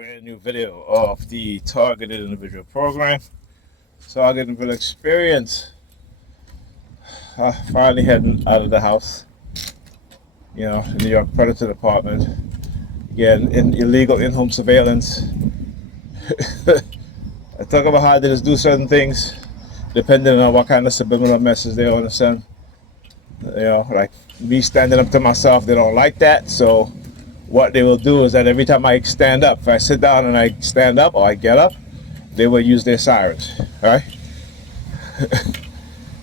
brand new video of the targeted individual program, targeted individual experience. Finally heading out of the house, New York Predator Department. Again, in illegal in-home surveillance. I talk about how they just do certain things depending on what kind of subliminal message they want to send. Like me standing up to myself, they don't like that. So what they will do is that every time I stand up, if I sit down and I stand up or I get up, they will use their sirens, right?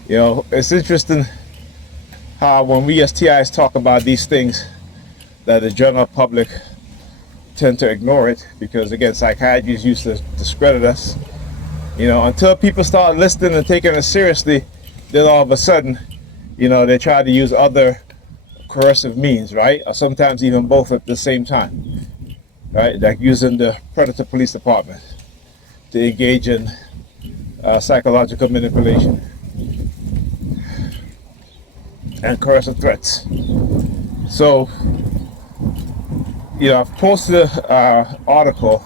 It's interesting how when we as TIs talk about these things, that the general public tend to ignore it because, again, psychiatry is used to discredit us. Until people start listening and taking it seriously, then all of a sudden, they try to use other coercive means, right? Or sometimes even both at the same time, right? Like using the Predator Police Department to engage in psychological manipulation and coercive threats. So, I've posted an article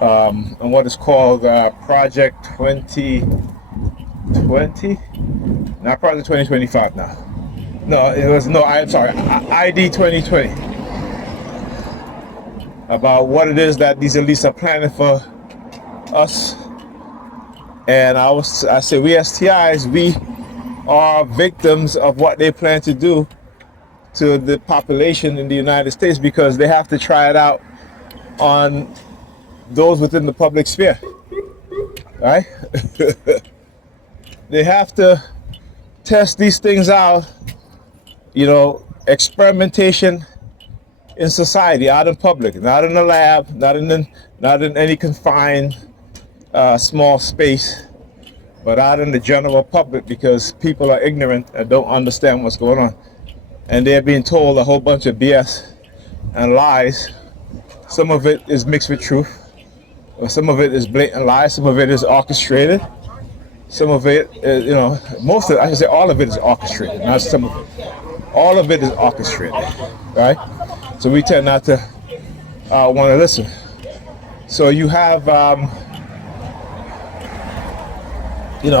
on what is called Project 2020, not Project 2025 now. ID 2020. About what it is that these elites are planning for us. And I said, we as TIs, we are victims of what they plan to do to the population in the United States because they have to try it out on those within the public sphere, right? They have to test these things out, experimentation in society, out in public, not in the lab, not in any confined small space, but out in the general public because people are ignorant and don't understand what's going on. And they're being told a whole bunch of BS and lies. Some of it is mixed with truth. Some of it is blatant lies. Some of it is orchestrated. Some of it, I should say all of it is orchestrated, not some of it. All of it is orchestrated, right? So we tend not to want to listen. So you have, a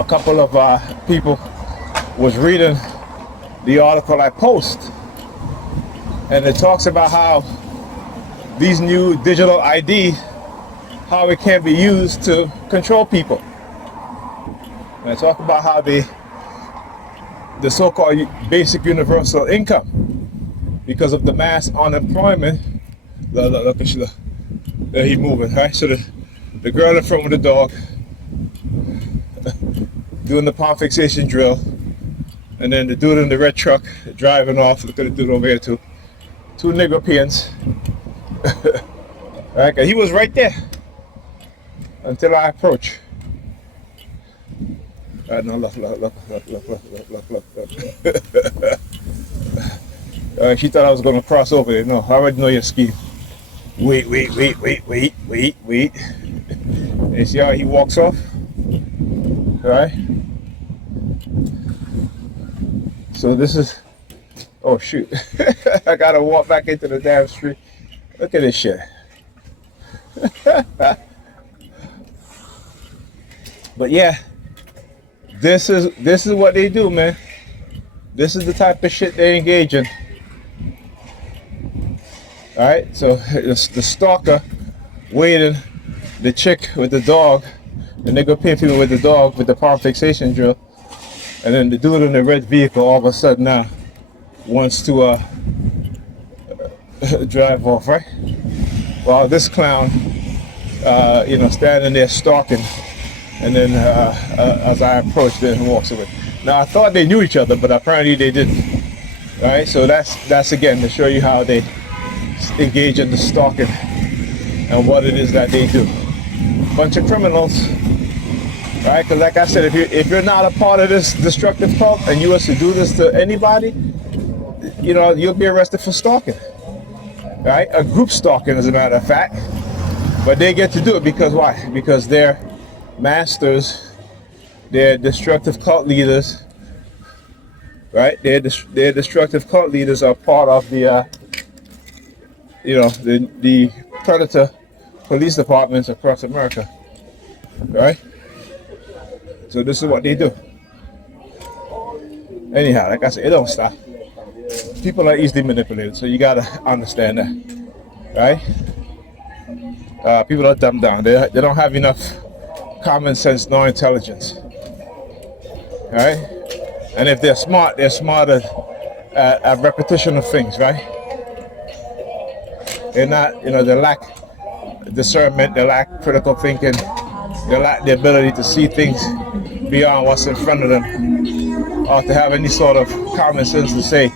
couple of people was reading the article I post, and it talks about how these new digital ID, how it can be used to control people. And I talk about how the so-called basic universal income, because of the mass unemployment, look, there he moving, right? So the girl in front with the dog doing the palm fixation drill, and then the dude in the red truck driving off. Look at the dude over here too. Two Negropeans. Right? He was right there until I approach. No, look. She thought I was going to cross over there. No, I already know your scheme. Wait. And see how he walks off? All right? So this is, oh shoot, I gotta walk back into the damn street. Look at this shit. But yeah, this is what they do, man. This is the type of shit they engage in. All right, so the stalker waiting, the chick with the dog, and they go pin people with the dog with the palm fixation drill. And then the dude in the red vehicle all of a sudden now wants to drive off, right? While this clown, standing there stalking, and then as I approach, then walks away. Now I thought they knew each other, but apparently they didn't. Right? So that's again to show you how they engage in the stalking and what it is that they do. Bunch of criminals. Right, because like I said, if you're not a part of this destructive cult and you was to do this to anybody, you'll be arrested for stalking. Right, a group stalking, as a matter of fact. But they get to do it because why? Because they're masters, they're destructive cult leaders. Right, their destructive cult leaders are part of the the predator police departments across America, right? So this is what they do. Anyhow, like I said, it don't stop. People are easily manipulated, so you gotta understand that, right? People are dumbed down. They don't have enough common sense nor intelligence, right? And if they're smart, they're smarter at repetition of things, right? They're not, they lack discernment, they lack critical thinking, they lack the ability to see things beyond what's in front of them, or to have any sort of common sense to say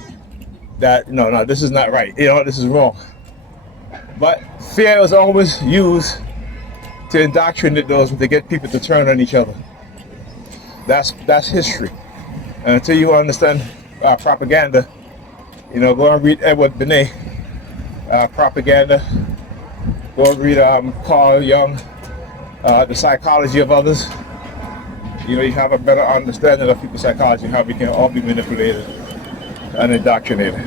that, no, this is not right, this is wrong. But fear is always used to indoctrinate those, to get people to turn on each other. That's history. And until you understand propaganda, go and read Edward Binet, Propaganda. Go and read Carl Jung, The Psychology of Others. You have a better understanding of people's psychology, how we can all be manipulated and indoctrinated.